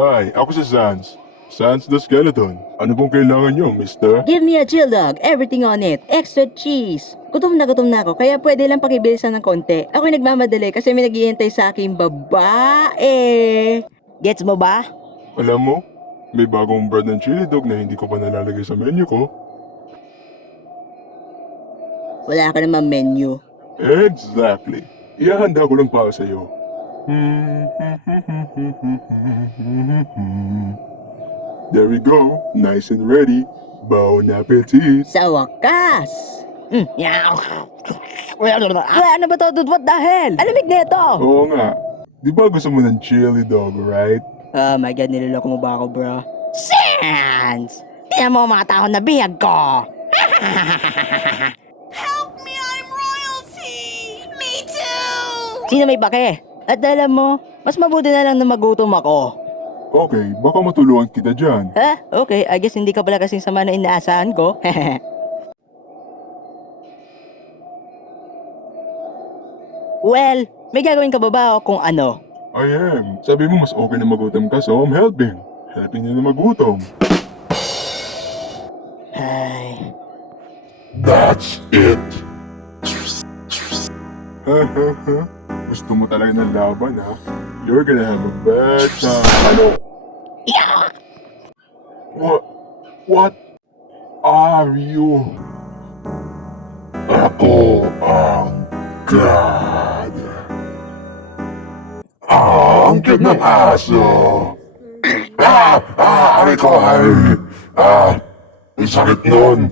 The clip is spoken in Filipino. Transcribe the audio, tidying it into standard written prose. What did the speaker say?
Hi, ako si Sans. Sans the Skeleton. Ano pong kailangan nyo, mister? Give me a chill dog, everything on it, extra cheese. Gutom na ako, kaya pwede lang pakibilisan ng konti. Ako'y nagmamadali kasi may naghihintay sa aking babae. Gets mo ba? Alam mo, may bagong brand ng chili dog na hindi ko pa nalalagay sa menu ko. Wala ka naman menu. Exactly. Ihahanda ko lang para sa'yo. There we go. Nice and ready. Bon appetit. Sa wakas! Ano ba to, dude? What the hell? Alamig na ito! Oo nga. Di ba gusto mo ng chili dog, right? Oh my god, niloloko mo ba ako, bro? Sans! Tingnan mo ang mga tao na bihag ko! Help me, I'm royalty! Me too! Sino may bake? At alam mo, mas mabuti na lang na magutom ako. Okay, baka matulungan kita dyan. Ha? Okay, I guess hindi ka pala kasing sama na inaasahan ko. Well, may gagawin ka ba ba o kung ano? I am. Sabi mo mas okay na magutom ka, so I'm helping. Helping you na magutom. Ay, That's it. Gusto mo talaga ng laban, ha? You're gonna have a bad time. Ano? What are you? Ako ang God. Ang cute ng aso. Aray ko ay. Ang sakit nun.